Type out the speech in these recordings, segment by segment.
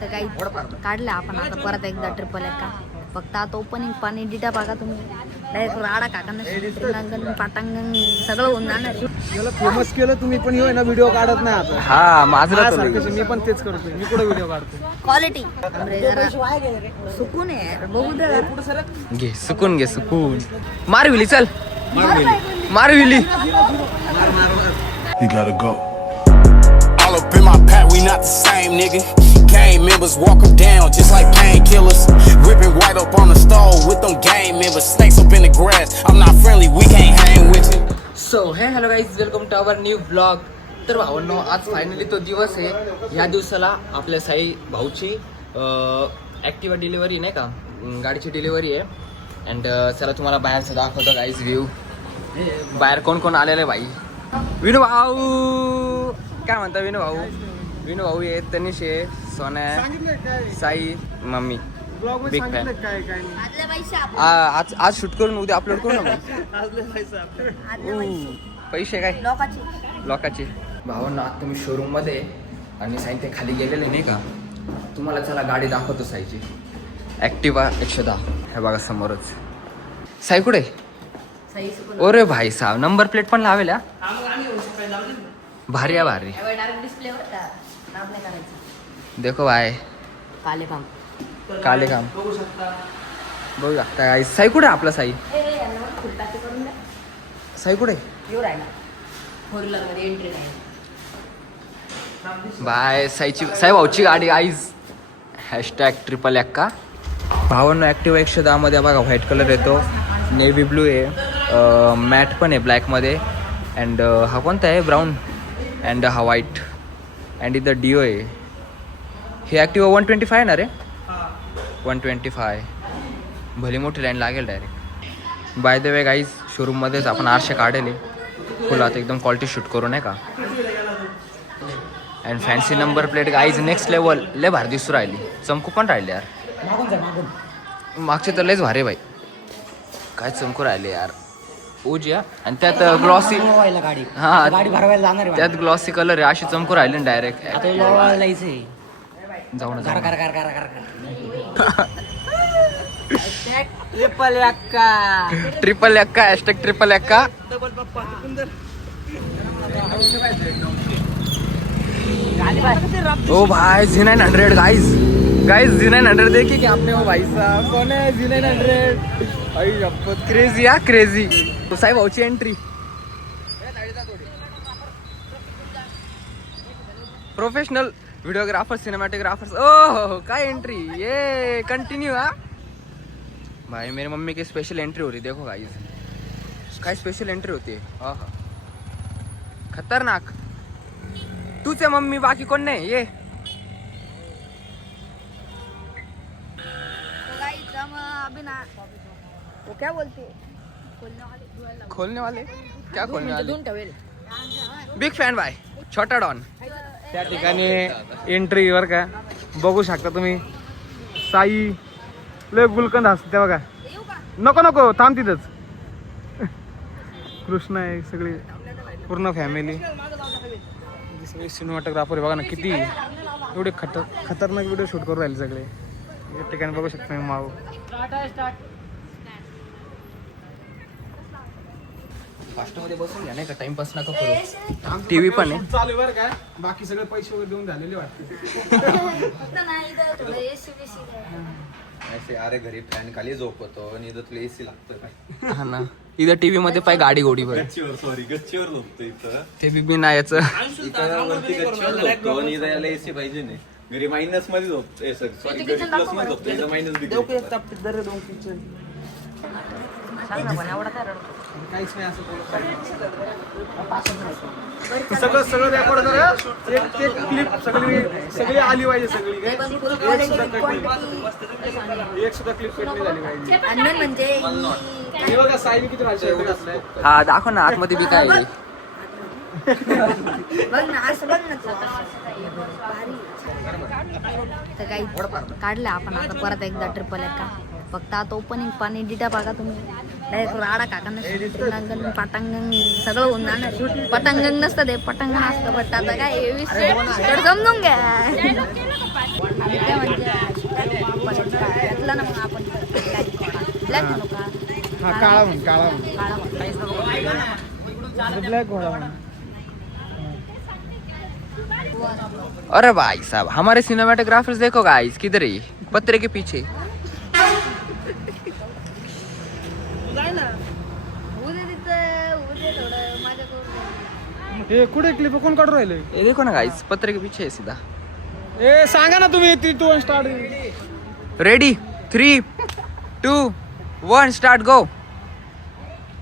तर काही काढलं आपण आता परत एकदा ट्रिपल एका. फक्त आता ओपनिंग पाणी डिटा बघा तुम्ही. डायरेक्ट राडा काकांना श्रीरंगन पाटांगण सगळं होऊन जाणार. याला फेमस केलं तुम्ही पण ना व्हिडिओ काढत नाही आता. हा माझं मी पण तेच करतो. मी कुठे व्हिडिओ काढतो. क्वालिटी सुकून आहे बघू दे. घे सुकून घे सुकून. मारविली चल मारविली. You gotta go. All up in my pack, we not the same, nigga. Gang members walk them down just like painkillers. Ripping white up on the stove with them gang members. Snakes up in the grass. I'm not friendly, we can't hang with you. So hey hello guys, welcome to our new blog. तर भावांनो, आज finally तो दिवस आहे. ह्या दिवसाला आपल्या Sai भाऊची Activa delivery नाही का, गाडीची डिलिव्हरी आहे. अँड चला तुम्हाला बाहेरचं दाखवतो गाईज व्ह्यू. बाहेर कोण कोण आलेलं आहे भाई. विनू भाऊ काय म्हणता. विनू भाऊ आहे, तनिष आहे, सोन्या, साई, मम्मी. Big fan. आज शूट करून उद्या अपलोड करू ना. पैसे काय लोकांचे. भावांना आता तुम्ही शोरूम मध्ये आणि साई ते खाली गेलेले नाही का. तुम्हाला चला गाडी दाखवतो साईची. ॲक्टिवा 110 हे बघा समोरच. साई कुठे. अरे भाई साहब नंबर प्लेट पण लावेल. भारी आहे भारी. देखो भाई काले काम बघू शकता. साई कुठे आपला. साई कुठे. बाय साई भाऊची गाडी आईज. Hashtag triple Ekka. भावांनो ॲक्टिवा 110 मध्ये बघा व्हाईट कलर येतो, नेव्ही ब्लू आहे, मॅट पण आहे ब्लॅकमध्ये. अँड हा कोणता आहे ब्राऊन. अँड हा व्हाईट. अँड इथं डिओ आहे. हे ॲक्टिवा 125 आहे ना रे. 125 भली मोठी लाईन लागेल direct. By the way guys, शोरूममध्येच आपण आरशे काढले फुल आता एकदम क्वालिटी शूट करू नाही का. And fancy number plate guys next level. लय भारी दिसू राहिली, चमकू पण राहिले यार. मागचे तर लयच भारी बाई, काय चमकू राहिले यार. ओजिया आणि त्यात ग्लॉसी. हा त्यात ग्लॉसी कलर आहे, अशी चमकू राहिले डायरेक्ट. जाऊ ना ट्रिपल एक्का. हॅशटॅग ट्रिपल एक्का. ओ भाई Z900 गाइस Z900 देखिए क्या आपने. वो भाई साहब कौन है Z900. भाई अब क्रेजी या क्रेजी. तो साई भाऊची entry. Professional videographers, cinematographers. Oh काय एंट्री. ये कंटिन्यू. हा भाई मेरी मम्मी की स्पेशल एंट्री हो रही. देखो गाइस काय स्पेशल एंट्री होती है. हा खतरनाक. तूच आहे मम्मी, बाकी कोण नाही. ये वो क्या बोलते खोलने वाले क्या खोलने वाले. बिग फॅन बाय छोटा डॉन. त्या ठिकाणी एंट्री वर का बघू शकता तुम्ही. साई लय गुलकंद हसते बघा. नको थांब तिथंच. कृष्ण आहे, सगळी पूर्ण फॅमिली. सगळे सिनेमॅटोग्राफर बघा ना, किती एवढे खतरनाक व्हिडिओ शूट करून राहिले सगळे. या ठिकाणी बघू शकता मी माऊ. फास्ट मध्ये बसून घ्या नाही का, टाइमपास नका करू. टीव्ही पण आहे चालू बरं का. बाकी सगळे पैसे वगैरे देऊन झालेले वाटते. ऐसे अरे घरी फॅन खाली झोपतो आणि इथं तुला एसी लागतं काय. हा ना. इथं टीव्ही मध्ये पाय गाडी गोडी भर. गच्चीवर झोपतो इथं. ते बी ना याचं. इथं वरती गच्चीवर झोपतो आणि इथं याला एसी पाहिजे नाही. घरी मायनस मध्ये झोपतो. सॉरी घरी प्लस मध्ये झोपतो, इथं मायनस डिग्री. काहीच नाही असं. सगळं रेकॉर्ड करा. एक क्लिप सगळी आली पाहिजे. सगळी काय एक सुद्धा क्लिप कट नाही झाली पाहिजे. म्हणजे हे बघा साईने किती भाषा घातलाय. हा दाखव ना आतमध्ये बी काय आहे. बघ ना असं बघ ना तू. तर काही काढलं आपण आता परत एकदा ट्रिपल एका. फक्त आता ओपनिंग पाणी डिटा बघा तुम्ही. डायरेक्ट राडा काकांना श्रीरंगन पाटांगण सगळं होऊन जाणार. पटांगण नसतं ते, पटांगण असतं. बट आता काय समजून घ्या. हा काळा म्हण काळा म्हण काळा म्हण. ब्लॅक घोडा म्हण. अरे भाई साहब हमारे सिनेमेटोग्राफर्स देखो गाइस किधर है ये? पत्रे के पीछे. हे कुठे क्लिप कोण काढून राहिले? ये देखो ना गाइस पत्रे के पीछे है सीधा. ए सांगा ना तुम्ही ती तू स्टार्ट. रेडी 3 2 1 स्टार्ट गो.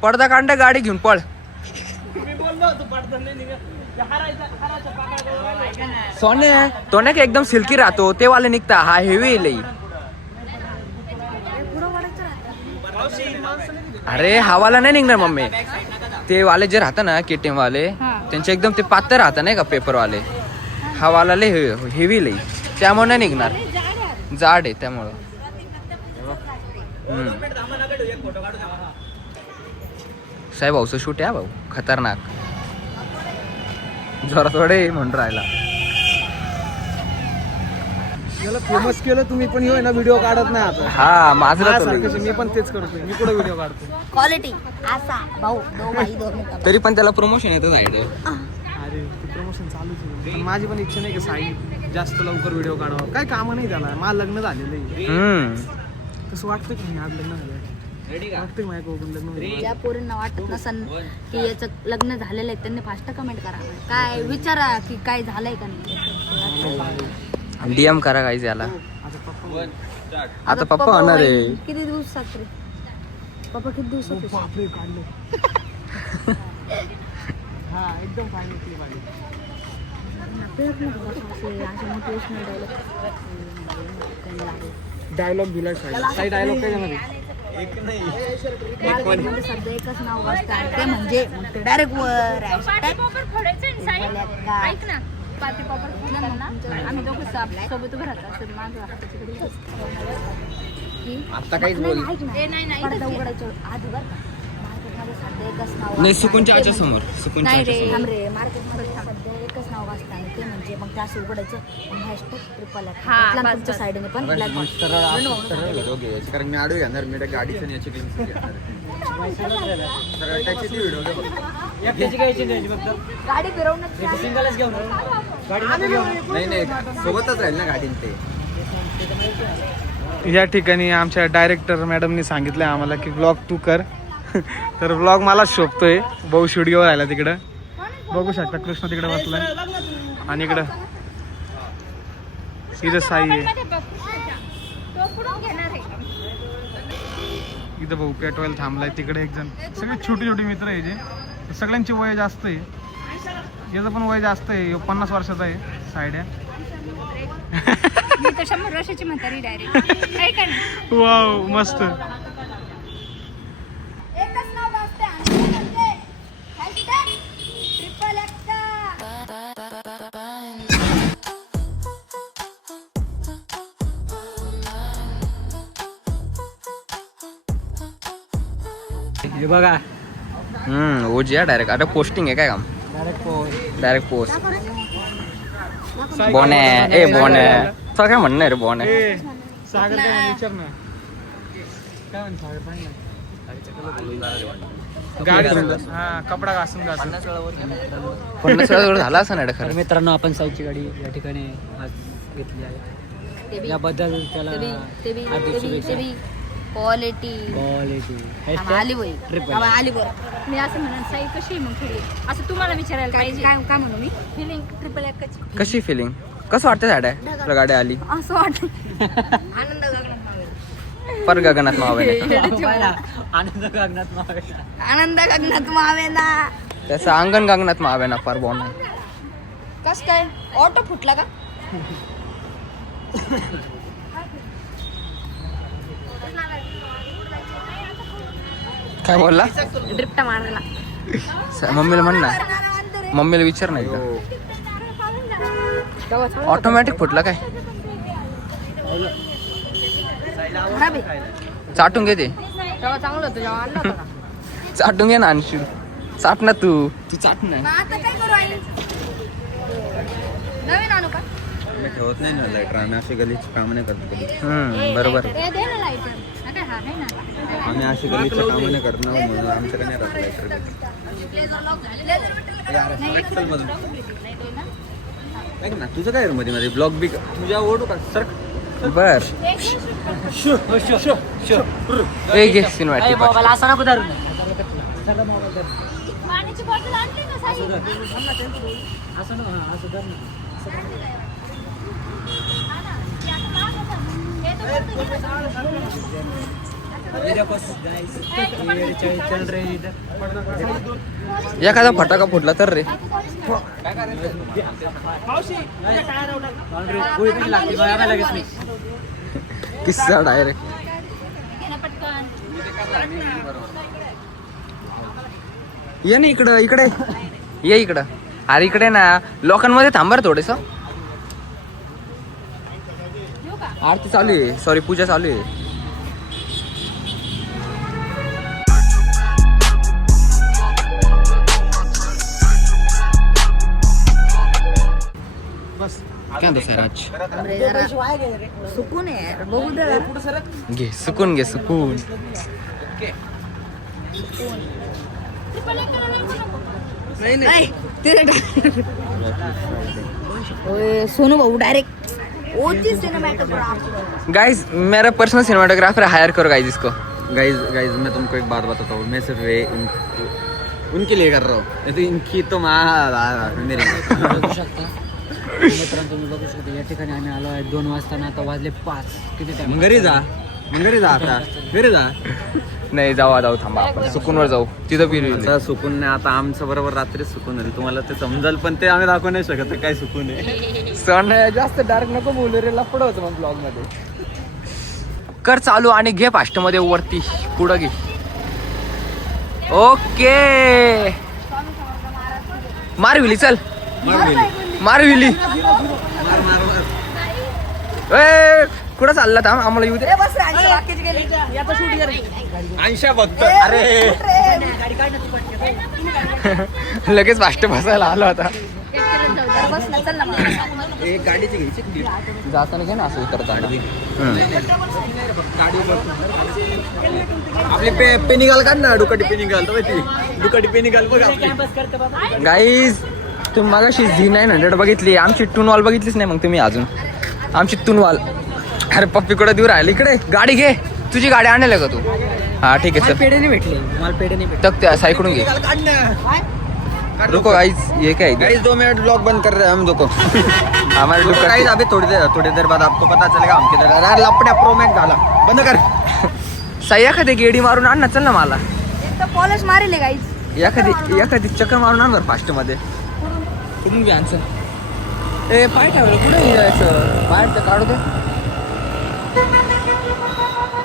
पडदा कांड गाडी घेऊन पळ. सोने तो नाही का एकदम सिल्की राहतो ते वाले निघता. हा हेवी लई. अरे हा वाला नाही निघणार मम्मी. ते वाले जे राहतात ना केटीएम वाले त्यांचे एकदम ते पातळ राहतात नाही का पेपर वाले. हा वाला लय हेवी लई त्यामुळे नाही निघणार. जाड आहे त्यामुळं. साहेब भाऊचं शूट आहे भाऊ खतरनाक. जरा थोडे म्हणून राहिला. याला फेमस केलं तुम्ही पण येऊ ना व्हिडिओ काढत नाही आता. हा माझं माझ्यासारखं मी पण तेच करतोय. मी कुठे व्हिडिओ काढतो. क्वालिटी असा भाऊ दो भाई दोन. तरी पण त्याला प्रमोशन येतं साईड. अरे ते प्रमोशन चालूच आहे. पण माझी पण इच्छा नाही की साई जास्त लवकर व्हिडिओ काढावा. काय कामं नाही त्याला. मला लग्न झालेलं आहे. तसं वाटतं की मी आज लग्न झालं वाटतं माझ्या कोकण लग्न. ज्या पोरींना वाटत नसन की याचं लग्न झालेलं आहे त्यांनी फास्ट कमेंट करा. काय विचारा की काय झालंय का नाही. डीएम करा गाईज याला. आता पप्पा होणार आहे. किती दिवसात रे पप्पा किती दिवसात. बापरे काढलं. हा एकदम फायनल क्लिप आली. डायलॉग दिला साई. डायलॉग काय देणार? सध्या एकच नाव वाजतं ते म्हणजे डायरेक्ट वर आम्ही दोघं सोबत उभं राहतो. आता काहीच बोल पडदा उघडायच्या आधी बरं का मार्केटमध्ये सध्या एकच नाव नाही. सुकूनच्या आच्या समोर. सुकूनच्या नाही आच्या रे समोर. रे मार्केटमध्ये सध्या एकच नाव वाजतं आणि ते म्हणजे मग ते असं उघडायचं मग हॅशटॅग ट्रिपल तुमच्या साईडने पण कारण मी आडू घेणार मी गाडीचं याची गाडी फिरवणं नाही सोबतच राहील ना गाडीन ते. या ठिकाणी आमच्या डायरेक्टर मॅडमनी सांगितलं आम्हाला की ब्लॉग तू कर. तर ब्लॉग मला शोभतोय. भाऊ स्टुडिओ राहिला तिकडं बघू शकता. कृष्ण तिकडे बसलाय आणि इकडं इथं साई आहे. इथं भाऊ पेटवायला थांबलाय. तिकडे एक जण सगळे छोटे छोटे मित्र आहे जे सगळ्यांची वय जास्त आहे. याचं पण वय जास्त आहे. 50 वर्षाचा आहे. साईड आहे. मी तर 100 वर्षाची म्हातारी डायरेक्ट. वाव मस्त. एकच नाव वाजतं हॅशटॅग ट्रिपल हे बघा ओजी डायरेक्ट. आता पोस्टिंग आहे काय काम? Direct post. बोने ए बोने तुला काय म्हणणं रे बोने? सागर काय विचार ना काय म्हणतो सागर पाहिजे गाडी हा कपडा घासून 50 वेळा झाला असं नाही खरं. मित्रांनो आपण साईची गाडी या ठिकाणी आज घेतली आहे. याबद्दल त्याला क्वालिटी आली वय आली बरं. मी असं म्हणून साई कशी आहे मग थोडी असं तुम्हाला विचारायला पाहिजे. काय काय म्हणू मी फिलिंग ट्रिपल एकच. कशी फिलिंग कसं वाटतं साड्या तुला गाडी आली? असं वाटतं आनंद गगनात मावेना. पर गगनात मावे. आनंद गगनात मावे. आनंद गगनात मावेना. त्याचं अंगण गगनात मावे ना फार बोन. कस काय ऑटो फुटला का? काय बोलला? ड्रिफ्ट मारायला. मम्मीला म्हण ना. मम्मीला विचार नाही का ऑटोमॅटिक फुटला काय? खराब आहे. चाटून घे ते. तेव्हा चांगलं होतं जेव्हा आणलं होतं का? चाटून घे ना आणशील. चाट ना तू चाट ना. मग आता काय करू आई? नवीन आणू का? आम्ही ठेवत नाही ना लाईटर, आम्ही अशी गलीची कामं नाही करत कधी. बरोबर आहे. हे दे ना लायटर. हा काय हा आहे ना. आम्ही अशी गलीची कामं नाही करत ना, म्हणून आमच्याकडे नाही राहत लाईटर. ऐक ना, तुझं काय मध्ये मध्ये ब्लॉग बी तुझ्या ओढू का सर? बर हे घे सिनेमॅटिक मोबाईल असं नको धरू पाण्याची बॉटल आणली ना साई. असं नको असं धर ना. एखादा फटाका फुटला तर रे किस्सा डायरेक्ट. ये ना इकडं, इकडे ये इकडं. अरे इकडे ना लोकांमध्ये थांबा थोडस. आरती चालू आहे, सॉरी पूजा चालू आहे. बस काय म्हणतो सराज? अरे जरा सुकून आहे यार, बघू दे जरा. घे सुकून, घे सुकून. नाही, ते ओए, सोनू भाऊ डायरेक्ट ओजी सिनेमैटोग्राफर. गाइस मेरा पर्सनल सिनेमाटोग्राफर हायर करो गाइस इसको. गाइज गाइज मैं तुमको एक बात बताता हूँ, मैं सिर्फ उनके लिए कर रहा हूँ, नहीं तो इनकी तो मेरी बघू शकता मित्रांनो, तुम्ही बघू शकता या ठिकाणी आम्ही आलो आहे 2 वाजता ना, आता वाजले 5. किती टाइम? मग घरी जा आता घरी जा. नाही जाऊ थांबा, आपण सुकूनवर जाऊ. तिथं फिरू. आता सुकून नाही, आता आमचं बरोबर रात्री सुकून होईल, तुम्हाला ते समजेल, पण ते आम्ही दाखवू नाही शकत काय सुकून आहे. सण जास्त डार्क नको बोलू रे, लफड होतं मग ब्लॉग मध्ये. कर चालू आणि घे फास्ट मध्ये वरती पुढं घे. ओके मारविली, चल मारविली. कुठं चालला था आम्हाला येऊ दे. आयशा बघतो. अरे लगेच फास्ट बसायला आलो आता. गाडीची घ्यायची जाताना घे ना असं उतरताना. आपली पे निघाल काढ ना, दुकाटी पे निघाल दुकाटी पे निघाल बघ. गाईज तुम्ही मगाशी Z900 बघितली, आमची टूनवाल बघितलीच नाही मग तुम्ही अजून. आमची टूनवाल. अरे पप्पी कडे दूर राहिले. इकडे गाडी घे, तुझी गाडी आणले का तू? हा ठीक आहे सर. पेढे नाही भेटले मला, पेढे नाही भेटले. तक त्या साईकडून घे. रुको गाइस, ये क्या है? गाइस 2 मिनट ब्लॉग बंद कर रहे हैं हम, देखो हमारे लोग गाइस अभी थोड़ी देर बाद आपको पता चलेगा हम किधर है. अरे लपड्या प्रो मॅक्स झाला, बंद कर. साई एखादी गेडी मारून आण ना, चल ना मला. एक पॉलिश मारेल गाईज. एखादी चक्कर मारून आण बरं फास्ट मध्ये. कुठून घ्या आमचं. ए पाय ठेवलं कुठे जायचं? बाहेर तर काढू दे.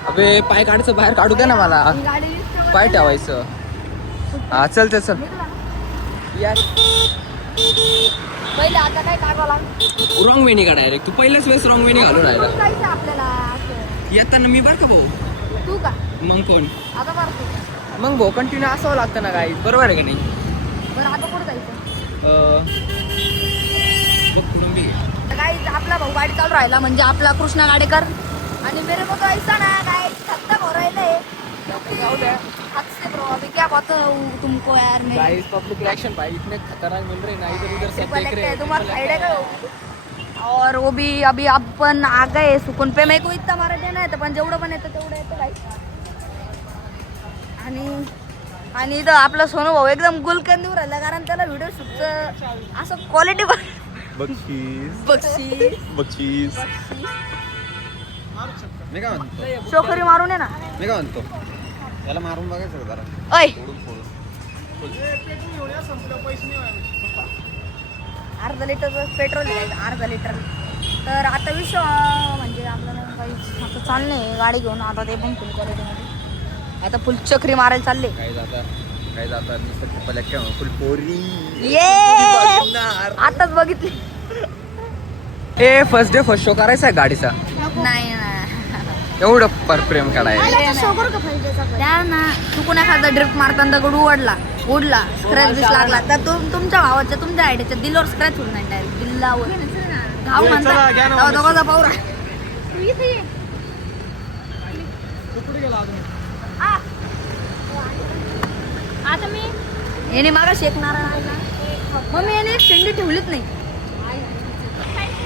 अबे पाय काढायचं, बाहेर काढू दे ना मला. पाय ठेवायचं. हा चल चल. यार पहिले आता काय टाकावं लागतं रॉंग वेणी का डायरेक्ट? तू पहिल्याच वेळेस रॉंग वेणी घालून राहिला. जायचं आपल्याला असं. येताना मी बरं का भाऊ. तू का मग कोण? आता मारतो. मग भाऊ कंटिन्यू असावं लागतं ना गाईज, बरोबर आहे का नाही? बरं आता कुठं जायचं? बघ कुठून बी घे. गाईज आपला भाऊ गाडी चालू राहिला म्हणजे आपला कृष्णा गाडेकर. आणि मेरे को तो ऐसा ना गाइस खत्म हो रहे थे. हद से ब्रो, अभी क्या बात तुमको यार मेरी. गाइस पब्लिक रिएक्शन भाई इतने खतरनाक मिल रहे हैं ना, इधर उधर सब देख रहे हैं. तुम्हारा आइडिया का हो? और वो भी अभी आपण आ गए सुकून पे. मेरे को इतना मराठी नाही येतं, पण जेवढं पण येतं तेवढं येतं गाईस. आणि इथं आपला सोनू भाऊ एकदम गुलकंदीवर राहिला, कारण त्याला व्हिडिओ शूटचं असं क्वालिटी बक्षीस मी काय म्हणतो, शोखरी मारून आहे ना. मी काय म्हणतो, याला मारून बघायचं जरा. ऐ अर्धा लिटर पेट्रोल आहे, अर्धा लिटर. तर आता विषय म्हणजे आपल्याला काही आता चाललंय गाडी घेऊन. आता ते पण फुल क्वालिटीमध्ये आता फुल चक्री मारायला चालले. काय जाता फुल पोरी. ये आताच बघितली. ए फर्स्ट डे फर्स्ट शो करायचा आहे गाडीचा. नाही एवढं प्रेम काढायला. त्या ना चुकून एखादा ड्रिफ्ट मारताना दगड उडला स्क्रॅच लागला तर तुमच्या भावाच्या तुमच्या आयडीच्या दिलावर स्क्रॅच होऊन नाही, डायरेक्ट दिल्लावर आऊ म्हणता चला, घ्या ना तेव्हा मग. दोघांचा पाऊरा तू इथे ये. तू कुठे गेला अजून? आता मी याने मागा शेकणार मम्मी याने एक शेंडी ठेवलीच नाही.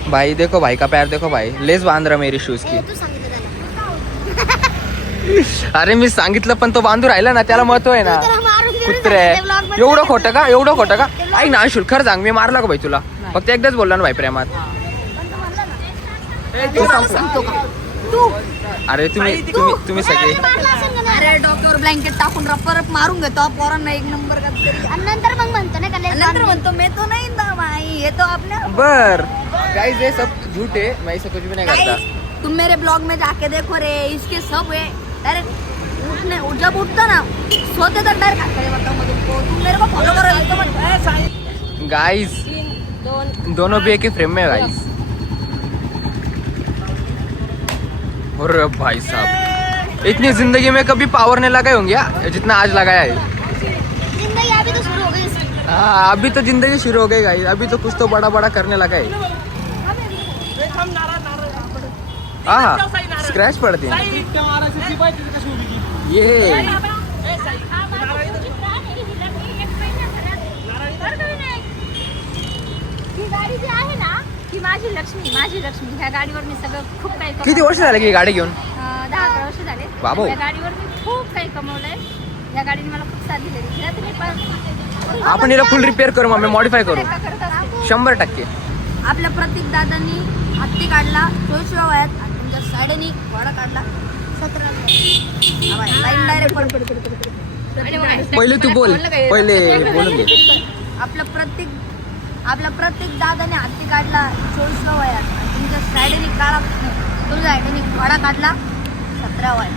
भाई देखो भाई का पैर देखो भाई, लेस बांध रहा मेरी शूज की. अरे मी सांगितलं पण तो बांधू राहिला ना, त्याला महत्व आहे ना. कुत्रे एवढं खोटं का, एवढं खोटं का? ऐक ना अंशुल, खरं सांग, मी मारला का भाई तुला? फक्त एकदाच बोलला ना भाई प्रेमात. सांगतो का तू अरे तुम्ही सगळे अरे डोक्यावर ब्लँकेट टाकून रप्पर मारून घेतो पोरांना एक नंबर का तरी. आणि नंतर मग म्हणतो ना नंतर म्हणतो मैं तो नहीं था भाई, ये तो आपने बर. गाइस ये सब झूठ है, मैं ऐसा कुछ भी नहीं करता. Guys, तुम मेरे ब्लॉग में जाके देखो रे, इसके सब है डायरेक्ट उठने, जब उठता ना सोते तक डायरेक्ट हाथ खड़े करता हूं मैं तुमको. तुम मेरे को फॉलो करो नहीं तो मत. गाइस 3, 2 दोनों भी एक ही फ्रेम में है गाइस. और भाई साहब इतनी जिंदगी में कभी पावर नहीं लगाए होंगे यार, जितना आज लगाया है. जिंदगी अभी तो शुरू हो गई इसकी. हाँ अभी तो जिंदगी शुरू हो गई गाइस, अभी तो कुछ तो बड़ा बड़ा करने लगा है. हाँ स्क्रैच पड़ती है इतक्या मारायची ती पाहिजे कशी उभी की? ये. ही गाडी जी आहे ना, ही माझी लक्ष्मी. ह्या गाडीवर मी सगळं खूप काही किती वर्ष झाले की ही गाडी घेऊन? 10-11 वर्ष झाले. बाबो. या गाडीवर मी खूप काही कमवलंय. या गाडीने मला खूप साथ दिलेली. या तुम्ही पण आपण हिला फुल रिपेअर करू, मग मोडिफाय करू करत असते. 100%. आपल्या प्रतीक दादांनी हत्ती काढला 24 वयात आणि तुमच्या साडेनी घोडा काढला 17 वयात. लाईन डायरेक्ट आणि मग पहिले तू बोल, पहिले बोलून घे. आपल्या प्रत्येक दादाने हत्ती काढला 24 वयात आणि तुमच्या साडेनी काढा, तुमच्या साडेनी घोडा काढला 17 वयात.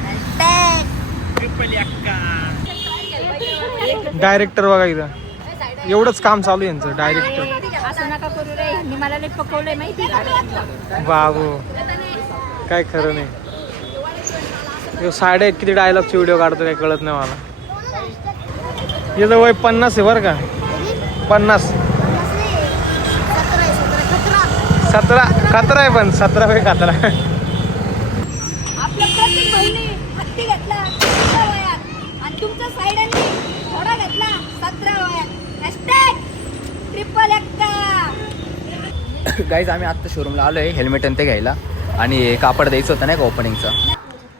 डायरेक्टर बघा इथं, एवढंच काम चालू आहे यांचं. डायरेक्टर असं नका करू रे. मी मला लई पकवलंय माहिती का? बाबू काय खरं नाही. ह्यो साडे किती डायलॉगचे व्हिडिओ काढतो काय कळत नाही मला. याचं वय 50 आहे बरं का. 50 17 खतरा आहे, पण 17 वय खतरा. आपल्या प्रत्येक भाऊने हत्ती घेतला 17 वयात आणि तुमच्या साईडांनी घोडा घेतला 17 वयात. ट्रिपल एक्का. गाईज आम्ही आत्ता शोरूमला आलो आहे हेल्मेट आणि ते घ्यायला, आणि कापड द्यायचं होतं नाही का ओपनिंगचं.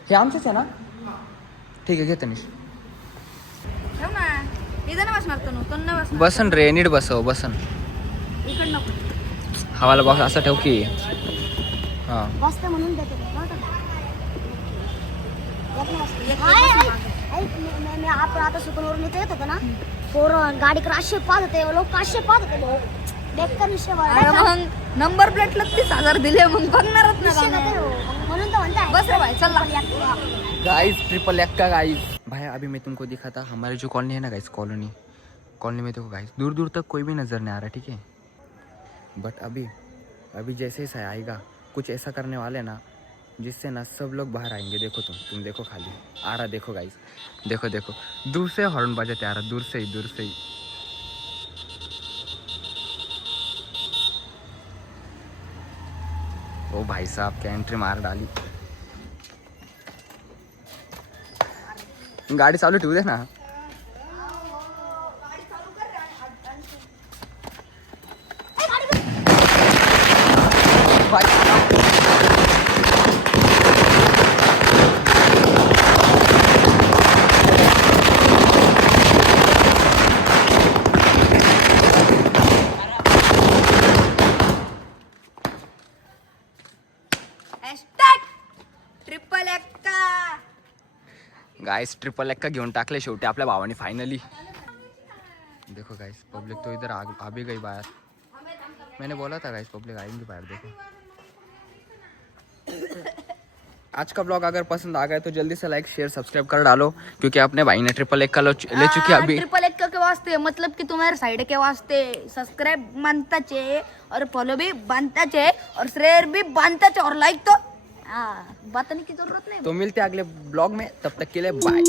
हे आमचंच आहे ना? ठीक आहे घे तनिष. ठेव ना इथं ना बसणार तू न बसणार. बसन रे, नीट बसव, बसन. इकडं नको हवाला बॉक्स असं ठेव की. हां बसते म्हणून देते. मी आपण आता सुकूनवरून इथे येत होतो ना, पोर गाडी क्रॉसशे पाहत होते, लोक क्रॉसशे पाहत होते भाऊ. बेकार विषय मग नंबर प्लेटला 30,000 दिले, मग बघणारच ना म्हणून तर म्हणताय. बस रे भाई चल. Guys triple Ekka guys. भाई अभी मैं तुमको दिखा था हमारी जो कॉलोनी है ना गाइस, कॉलोनी में देखो गाइस दूर दूर तक कोई भी नज़र नहीं आ रहा, ठीक है. बट अभी जैसे ही आएगा कुछ ऐसा करने वाले ना जिससे ना सब लोग बाहर आएंगे. देखो तुम देखो, खाली आ रहा, देखो गाइस, देखो दूर से हॉर्न बजाते आ रहा, दूर से ही. ओ भाई साहब क्या एंट्री मार डाली. गाड़ी चालू ठेवू दे ना. Triple Ekka. Guys triple Ekka घेऊन टाकले शेवटी आपल्या भावाने फायनली. देखो गाइस पब्लिक तो इधर आ भी गई बाहर. मैंने बोला था गाइस पब्लिक आएंगी बाहर. देखो आज का ब्लॉग अगर पसंद आ गया तो जल्दी से लाइक शेयर सब्सक्राइब कर डालो, क्योंकि अपने भाई ने ट्रिपल एक्का ले चुकी है अभी. ट्रिपल एक्का के वास्ते मतलब कि तुम्हारे साइड के वास्ते सब्सक्राइब बनता चाहिए और फॉलो भी बनता चाहिए और शेयर भी बनता चाहिए और लाइक तो बताने की जरूरत नहीं. तो मिलते हैं अगले ब्लॉग में, तब तक के लिए बाय.